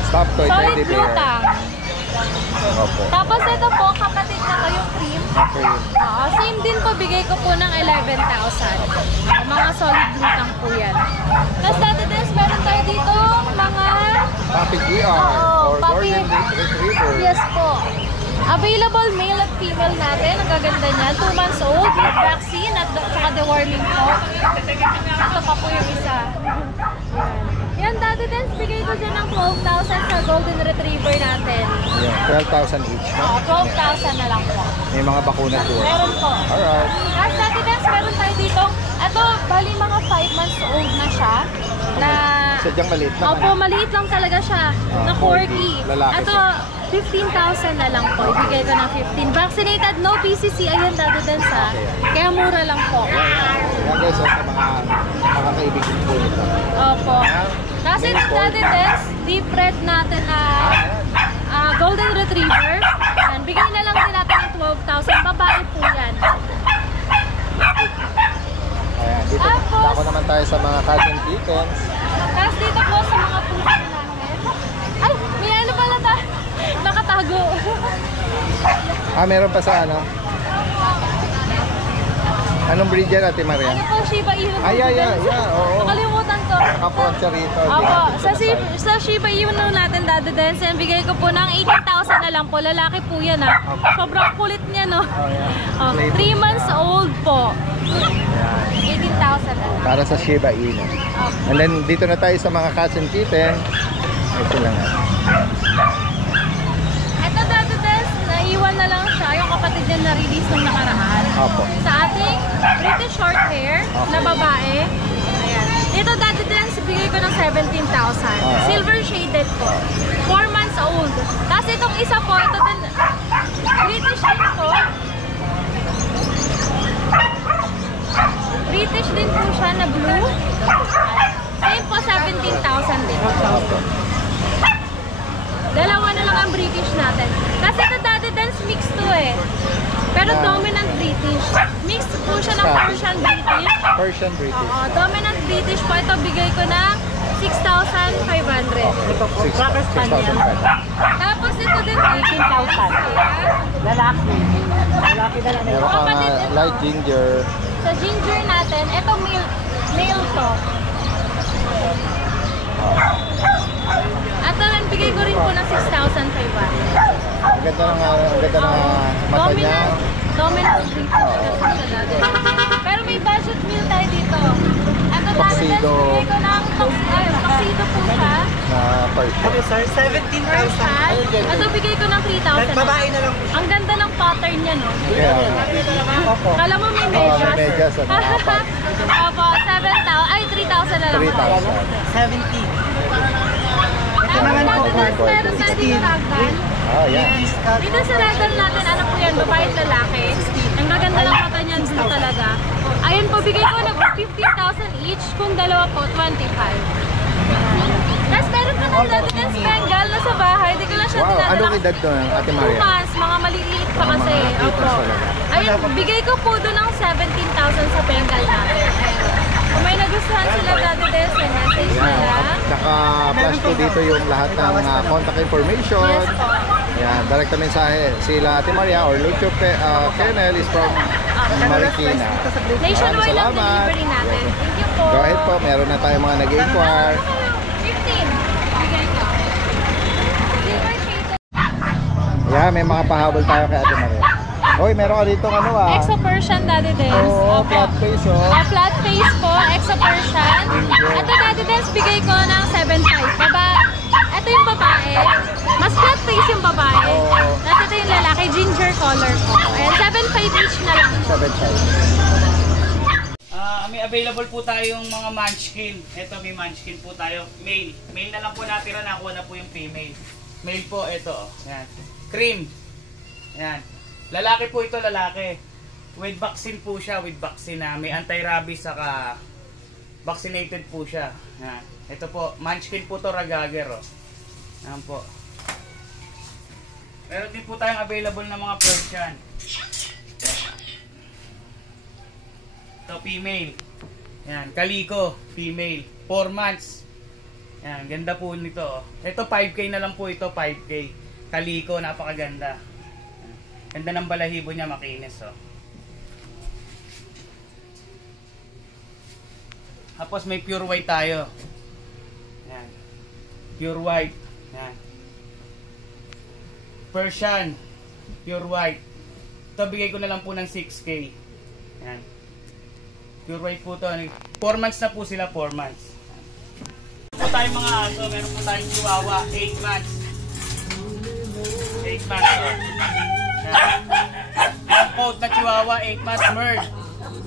stop toy Solid teddy blue bear. tang. Opo. Tapos ito po, kapatid na to yung cream. Okay. Same din po, bigay ko po ng 11,000. Mga solid blue tang po yan. Tapos Daddy Dance, meron tayo dito mga... Puppy GR Oo, or puppy. Golden Retriever. Yes po. Available male at female natin. Ang gaganda niya. 2 months old with vaccine at saka deworming po. Ito pa po yung isa. Yan, Daddy Dance, bigay ko dyan ng 12,000 sa Golden Retriever natin. Yeah, 12,000 each. No? 12,000 na lang po. May mga bakuna po. Meron po. Alright. At Daddy Dance, meron tayo dito. Ito, bali mga 5 months old na siya. Na... Sadyang maliit lang. Opo, maliit lang talaga siya. Na corgi. Lalaki Ito, 15,000 na lang po. Ibigay ko ng 15. Vaccinated, no PCC. Ayun, Daddy Dance ha. Kaya mura lang po. Yan guys, sa mga kaibigan po ito. Opo. Kasi Daddy Dance, deep red natin na Golden Retriever. Yan, bigay na lang din natin ng 12,000. Babae po yan. Ayan, dito Tapos- ako naman tayo sa mga cat and kittens. Tapos dito po sa mga bago. Meron pa sa ano? Anong breed yan, Ate Maria? Ano po, Shiba Inu? Oo. Nakalimutan ko. Nakapront siya rito. Opo, sa Shiba Inu natin, Daddy Dance, yan, bigay ko po ng 18,000 na lang po. Lalaki po yan, ha. Sobrang kulit niya, no? 3 months old po. 18,000 na lang. Para sa Shiba Inu. And then, dito na tayo sa mga cats and kitten. Ito lang. Ito, Daddy Dance, naiwan na lang siya. Yung kapatid niya na-release nung nakaraan. Opo. Sa ating British short hair na babae. Ayan. Ito, Daddy Dance, bigay ko ng 17,000. Silver shaded po. 4 months old. Tapos itong isa po, ito din, British din po. British din po siya na blue. Same po, 17,000 din. Dalawa na lang ang British natin. Kasi ito, Daddy Dance, mix to eh. Pero dominant British. Mixed po siya ng Persian British. Persian British. Oo, dominant British po. Ito, bigay ko na 6,500. 6,500. Tapos ito din, 18,000. Lalaki. Lalaki na lang. Meron ka light ginger. sa ginger natin, ito male to. At rin, bigay ko rin po ng 6,500. Ang ganda ng mata niya. Dominant breed po siya dati. Pero may budget meal tayo dito. Ito dati, Tuxedo. bigay ko ng tuxedo po siya. Na Persian. Sir, 17,000. Ito bigay ko ng 3,000. Babae na lang. Ang ganda ng pattern niya, no? Yeah. Kala mo may Oh, medyas. may medyas. Apat. Opo, 7,000. Ay, 3,000 na lang. 3,000. 70. Tapos natin, meron tayo dito ragdoll. Ah, yan. Dito sa ragdoll natin, ano po yan, babae at lalaki. Ang gaganda ng mata niyan dito talaga. Ayun po, bigay ko ng 15,000 each. Kung dalawa po, 25. Tapos meron pa ng natin ng Bengal na sa bahay. Di ko lang siya Wow, dinadala. anong edad to, Ate 2 Maria? months, mga maliliit pa kasi. Mga cute Opo. talaga. Ayun, bigay ko po doon ng 17,000 sa Bengal natin. Kung may nagustuhan sila dati din, may message nila. Naka-flash po dito yung lahat ng contact information. Yes po. Yan, direct mensahe. Sila Ate Maria or Lucho Kennel is from Marikina. Nationwide lang Salamat. delivery natin. Yes. Thank you po. Go ahead po, meron na tayong mga nag-inquire. 15. Bigay ko. Silver shaded. Yeah, may mga pahabol tayo kay Ate Maria. Hoy, meron ka dito ano Exo Persian Daddy Dance. Oo, Opo. flat face Flat face po, Exo Persian. Ito Daddy Dance, bigay ko ng 7,500. Ito yung babae. Mas flat face yung babae. Tapos ito yung lalaki, ginger color po. Ayan, 7,500 each na lang. 7,500. May available po tayong mga munchkin. Ito may munchkin po tayo. Male. Male na lang po natira. Nakuha na po yung female. Male po ito. Yan. Cream. Yan. Lalaki po ito, lalaki. With vaccine po siya. With vaccine na. May anti-rabies saka vaccinated po siya. Yan. Ito po. Munchkin po to, Ragager. Oh. Yan po. Meron din po tayong available na mga Persian. Ito, female. Yan, Calico, female. 4 months. Yan, ganda po nito. Oh. Ito, 5K na lang po ito, 5K. Calico, napakaganda. Yan. Ganda ng balahibo niya, makinis. Oh. Tapos may pure white tayo. Yan. Pure white. Yan. Persian, pure white. Ito, bigay ko na lang po ng 6K. Yan. Pure white po to. 4 months na po sila, 4 months. Meron po tayong mga aso. Meron po tayong chihuahua, 8 months. 8 months. Ang coat na chihuahua, 8 months, merge.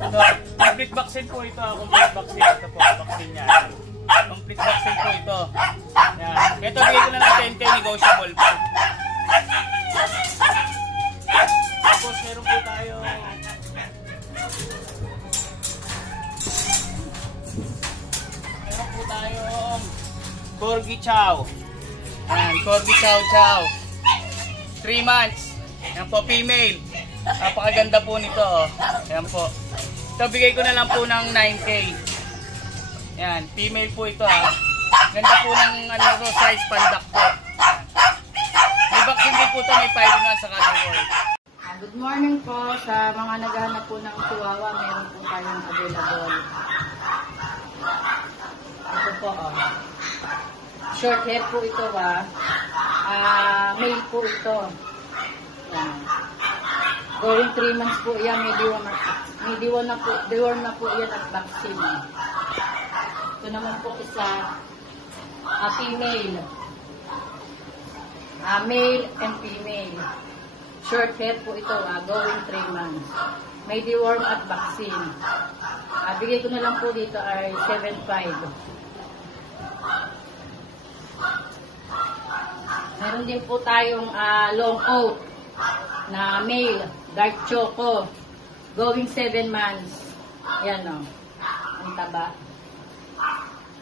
Ito, complete vaccine po ito. Complete vaccine. Ito po, vaccine niya. Complete vaccine po ito. Yan. Ito, bigay ko na ng 10K, negotiable po. Tapos meron po tayo Corgi Chow. Ayan, Corgi Chow Chow. 3 months. Ayan po, female. Napakaganda po nito. Oh. Ayan po. Ito, bigay ko na lang po ng 9K. Ayan, female po ito ha. Ganda po ng size pandak po. May vaccine din po ito, may 5-in-1 sa kada word. Good morning po sa mga naghahanap po ng Chihuahua. Meron po tayong available. Ito po, short hair po ito, male po ito. Yan. Going 3 months po yan, may deworm na po yan at vaccine. Ito naman po isa, female. Male and female. Short hair po ito, going 3 months. May deworm at vaccine. Bigay ko na lang po dito ay 7.5. Meron din po tayong long coat na male, dark choco, going 7 months. Yan o, ang taba.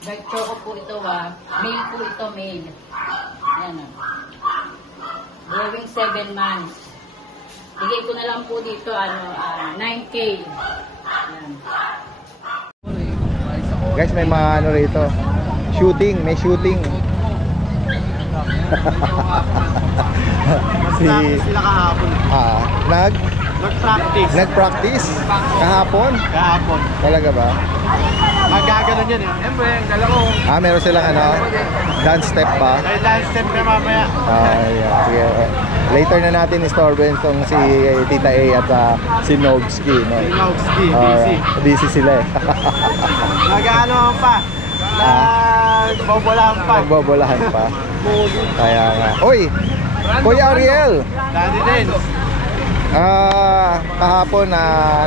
Dark choco po ito, male po ito, male. Yan o, going 7 months. Bigay ko na lang po dito, 9K. Yan. Guys, may mga ano rito. Shooting, may shooting. Sila kahapon. Nag-practice. Nag-practice? Kahapon? Kahapon. Talaga ba? Magaganon yan eh. Siyempre, dalawa. Meron silang dance step pa? May dance step ka mamaya. Yeah. Sige. Later na natin istorbohin itong si Tita A at si Nogski. No? Si Nogski, busy. Busy sila eh. Nag-ano pa? Nagbobolahan pa. Nagbobolahan pa. Kaya nga. Uy! Kuya Ariel! Daddy Dance. Kahapon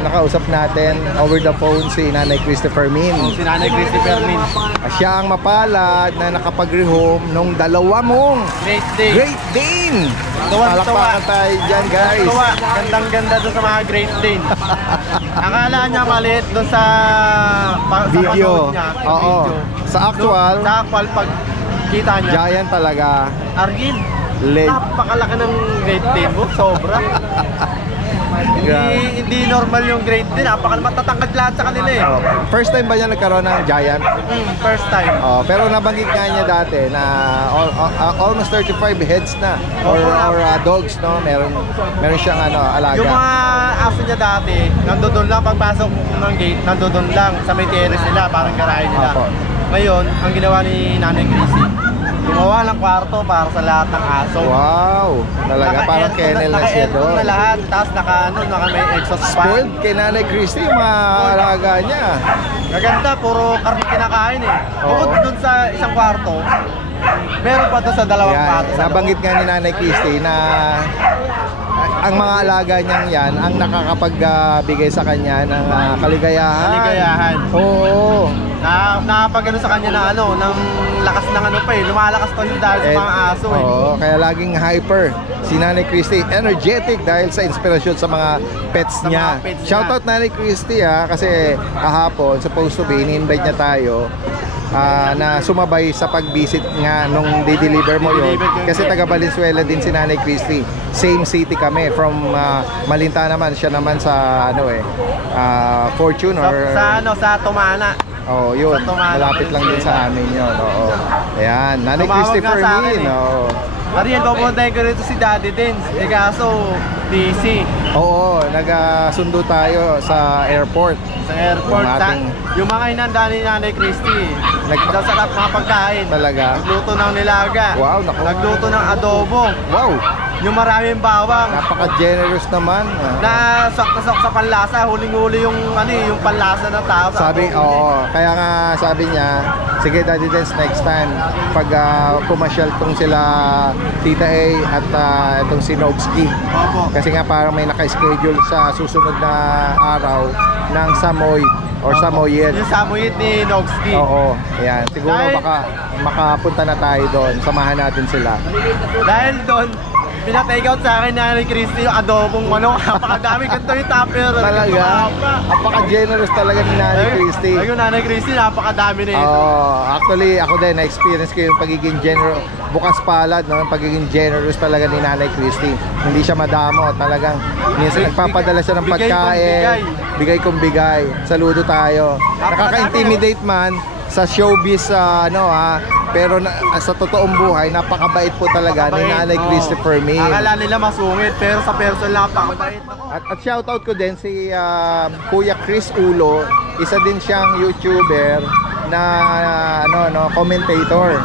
nakausap natin over the phone si Nanay Christopher Min. Si Nanay Christopher Min. Siya ang mapalad na nakapag-rehome nung dalawa mong Great Dane. Palakpakan tayo dyan, guys. Gandang-ganda doon sa mga Great Dane. Akala niya maliit doon sa video. Niya, Oo. video. Sa actual, pag kita niya. giant talaga. Argil, napakalaki ng Great Dane mo. Sobra. Hindi normal yung Great Dane. Matatangkad lahat sa kanila eh. First time ba niya nagkaroon ng giant? First time. Pero nabanggit nga niya dati na almost 35 heads na or dogs, no? Meron siyang alaga. Yung mga aso niya dati, nandoon lang pagpasok ng gate, nandoon lang sa may terrace nila, parang garahe nila. Ngayon, ang ginawa ni Nanay Chrissy, gumawa ng kwarto para sa lahat ng aso. Wow! Talaga, parang kennel na siya doon. Na lahat, tapos naka may exhaust fan. Spoiled kay Nanay Christy yung mga alaga niya. Maganda, puro karne kinakain eh. Bukod dun sa isang kwarto, meron pa doon sa dalawang kwarto. Nabanggit nga ni Nanay Christy na ang mga alaga niyang yan ang nakakapagbigay sa kanya ng kaligayahan. Kaligayahan. Oo. Nakapag sa kanya na ng lakas ng lumalakas pa yun dahil sa mga aso eh. Oo, kaya laging hyper si Nanay Christy, energetic dahil sa inspirasyon sa mga pets niya. Shoutout Nanay Christy kasi kahapon supposed to be ini-invite niya tayo na sumabay sa pag-visit nga nung di-deliver mo yun kasi taga Valenzuela din si Nanay Christy. Same city kami from Malinta naman, siya naman sa Fortune or sa Tumana. Oh, yun. Malapit lang din sa amin yun. Oo. Ayan, Nanay Christopher Min. Oo. Ariel, papuntahin ko rito si Daddy Dance. Kaso, busy. Oo, nagasundo tayo sa airport. Sa airport. Yung mga inanda ni Nanay Christy, nagdasarap mga pagkain. Talaga? Nagluto ng nilaga. Wow, naku. Nagluto ng adobo. Wow! Yung maraming bawang. Napaka-generous naman. Na sok sa panlasa, huling-huli yung yung panlasa ng tao. Kaya nga sabi niya, sige Daddy Dance, next time pag pumasyal tong sila Tita A at itong si Nogski. Kasi nga parang may naka-schedule sa susunod na araw ng Samoy or Samoyed. Yung Samoyed ni Nogski. Oo, ayan. Siguro baka makapunta na tayo doon. Samahan natin sila. Dahil doon, pinatake out sa akin na ni Christy yung adobong manok. Napakadami ganito yung tupper. Talaga? Napaka-generous talaga ni Nanay Christy. Yung Nanay Christy, napakadami na ito. Actually, ako din, na-experience ko yung pagiging generous. Bukas palad, no? Yung pagiging generous talaga ni Nanay Christy. Hindi siya madamo. Talagang, minsan nagpapadala siya ng pagkain. Bigay kong bigay. Saludo tayo. Nakaka-intimidate man sa showbiz pero sa totoong buhay, napakabait po talaga ni Nanay Christopher Min. Akala nila masungit, pero sa personal napakabait. At shoutout ko din si Kuya Chris Ulo, isa din siyang YouTuber na commentator.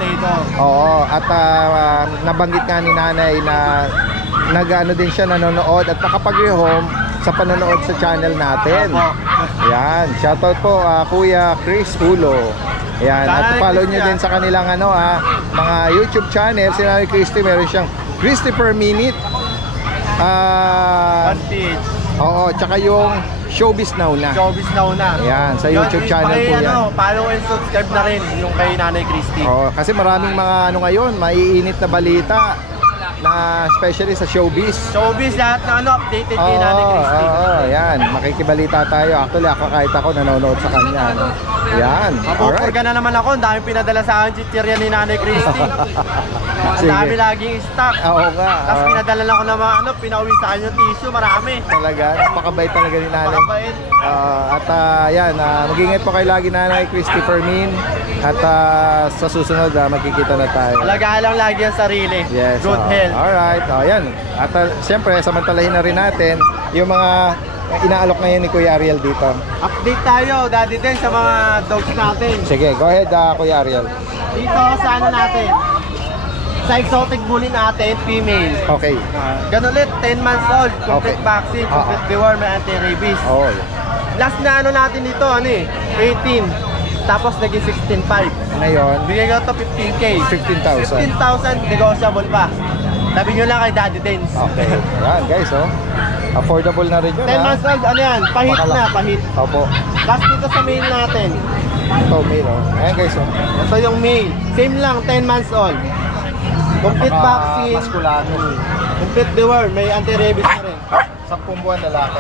Oo, at nabanggit nga ni Nanay na nag-ano din siya, nanonood at nakapag-rehome sa panonood sa channel natin. Yan, shoutout po Kuya Chris Ulo. Yan, at follow nyo din sa kanilang mga YouTube channel. Si Nanay Christy, meron siyang Christopher Minute. Oo, tsaka yung Showbiz Now na. Showbiz Now na. Yan, sa YouTube channel po yan. Follow and subscribe na rin yung kay Nanay Christy. Oo, kasi maraming mga ngayon, maiinit na balita na especially sa showbiz. Showbiz, lahat na updated kay Nanay Christy. Yan, makikibalita tayo. Actually, kahit ako nanonood sa kanya. Yan, alright. Mapupurga na naman ako, ang dami pinadala sa akin chichirya ni Nanay Christy. Ang dami laging stock. Oo nga. Tapos pinadala lang ako na pinauwi sa kanya yung tissue, marami. Talaga, napakabait talaga ni Nanay. Napakabait. Yan, mag-ingat po kayo lagi Nanay Christopher Min. At sa susunod, magkikita na tayo. Alagaan lang lagi ang sarili. Yes. Good health. Alright, yan. At siyempre, samantalahin na rin natin yung mga inaalok ngayon ni Kuya Ariel dito. Update tayo, Daddy Den, sa mga dogs natin. Sige, go ahead Kuya Ariel. Dito sa natin, sa exotic bully natin, female. Okay. Ganun ulit, 10 months old, complete Okay. vaccine, complete deworm, may anti-rabies. Oh. Last na natin dito, 18. Tapos naging 16.5. Ngayon, Bigay ko ito 15K. 15,000. 15,000, negotiable pa. Sabi nyo lang kay Daddy Dens. Okay. Yan guys, affordable na rin yun. 10 months old, pahit Baka na, lang. pahit. Opo. Last dito sa male natin. Ito, male. Ayan guys, Ito yung male. Same lang, 10 months old. Complete vaccine. Maskulado. Complete deworm, may anti-rabies na rin. 10 buwan lalaki.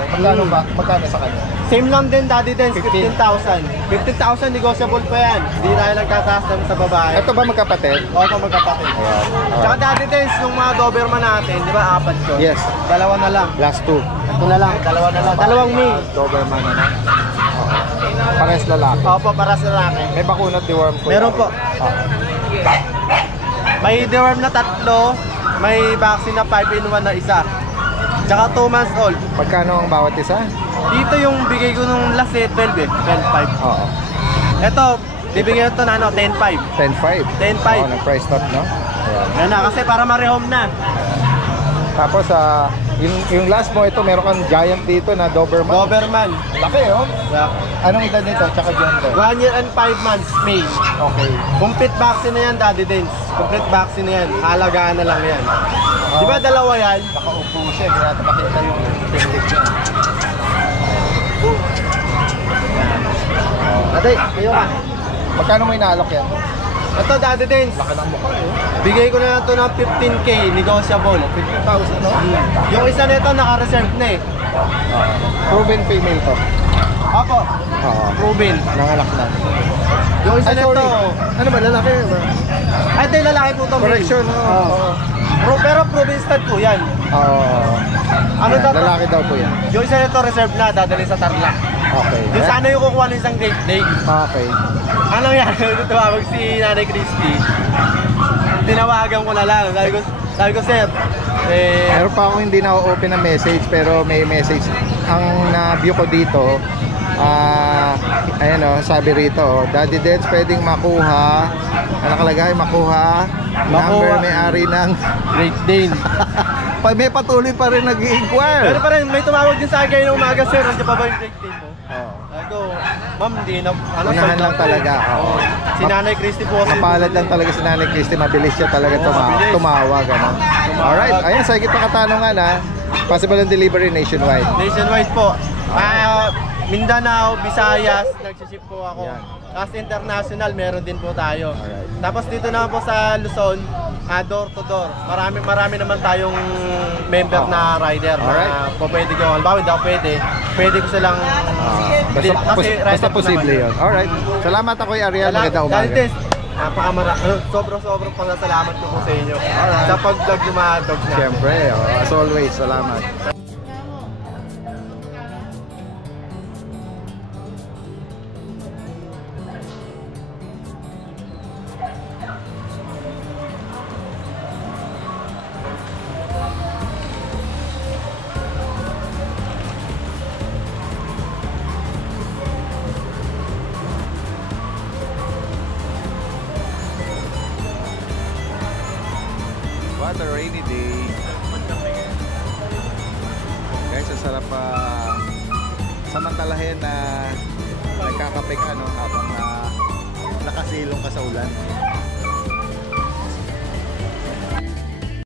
Magkano sa kanya? Same lang din, Daddy Dens, 15,000. 15,000, negotiable pa yan. Hindi tayo nagkataas sa babae. Ito ba magkapatid? Oo, magkapatid. Ayan. Tsaka Daddy Dens, yung mga Doberman natin, di ba, 4 ko? Yes. Dalawa na lang. Last 2. Ito na lang, dalawa na lang. Dalawang male. Doberman na. Pares lalaki. Opo, para sa lalaki. May bakunat deworm ko. Meron po. May deworm na 3, may vaccine na 5-in-1 na isa. Tsaka 2 months old. Magkano ang bawat isa? Dito yung bigay ko nung last 12 12.5. Oo. Ito, bibigyan ito na 10.5. 10.5. 10.5. Oo, nag-price stop, no? Ayan. Yan na, kasi para ma-rehome na. Tapos, yung last mo, ito, meron kang giant dito na Doberman. Doberman. Laki, oh. Yeah. Anong edad nito? Tsaka gender? 1 year and 5 months, May. Okay. Complete vaccine na yan, Daddy Dens. Complete vaccine na yan. Halagaan na lang yan. Di ba dalawa yan? Nakaupo siya, kaya makita yung pindig niya. Ate, kayo ka. Magkano mo inaalok yan? Ito, Daddy Dens. Laki ng mukha, eh. Bigay ko na lang ito ng 15K, negotiable. 15,000, no? Yung isa nito, naka-reserve na eh. Proven female to. Ako, Oo. proven. Nanganak na. Yung isa Ay, nito, sorry. Ano ba, lalaki ba? ay, ito yung lalaki po ito. Correction, no? Oo. Pero proven stud po yan. Oo. Ano Yan, daw to? lalaki daw po yan. Yung isa nito, reserve na, dadali sa Tarlac. Okay. Yung sana yung kukuha ng isang Great Dane. Okay. Ano yan? Tumawag si Nanay Christy. Tinawagan ko na lang. Sabi ko, sir, Meron pa ako hindi na-open na message pero may message. Ang na-view ko dito, ayan o, sabi rito, Daddy Dens pwedeng makuha, nakalagay, makuha, number may-ari ng Great Dane. may patuloy pa rin nag-i-inquire. Pero pa rin, may tumawag din sa akin ng umaga, sir. Nandiyan pa ba yung Great Dane mo? Oo. Sabi ko, ma'am, hindi na. Unahan lang talaga. Oo. Si Nanay Christy po. Mapalad lang talaga si Nanay Christy, mabilis siya talaga mabilis. tumawag. Ano? Alright, ayan, sa higit na katanungan possible ang delivery nationwide. Nationwide po. Mindanao, Visayas, nagsiship po ako. Yan. Tapos international, meron din po tayo. Alright. Tapos dito naman po sa Luzon, door to door. Marami naman tayong member na rider Alright. na po pwede ko. Halimbawa, hindi ako pwede ko silang Basta posible yun. Alright. Salamat ako kay Ariel. Magandang umaga. Sobrang pasasalamat ko po sa inyo. Sa pag-vlog ng mga dogs natin. Siyempre, as always, salamat. masarap samantalahin na nagkakape ka, no, habang nakasilong ka sa ulan.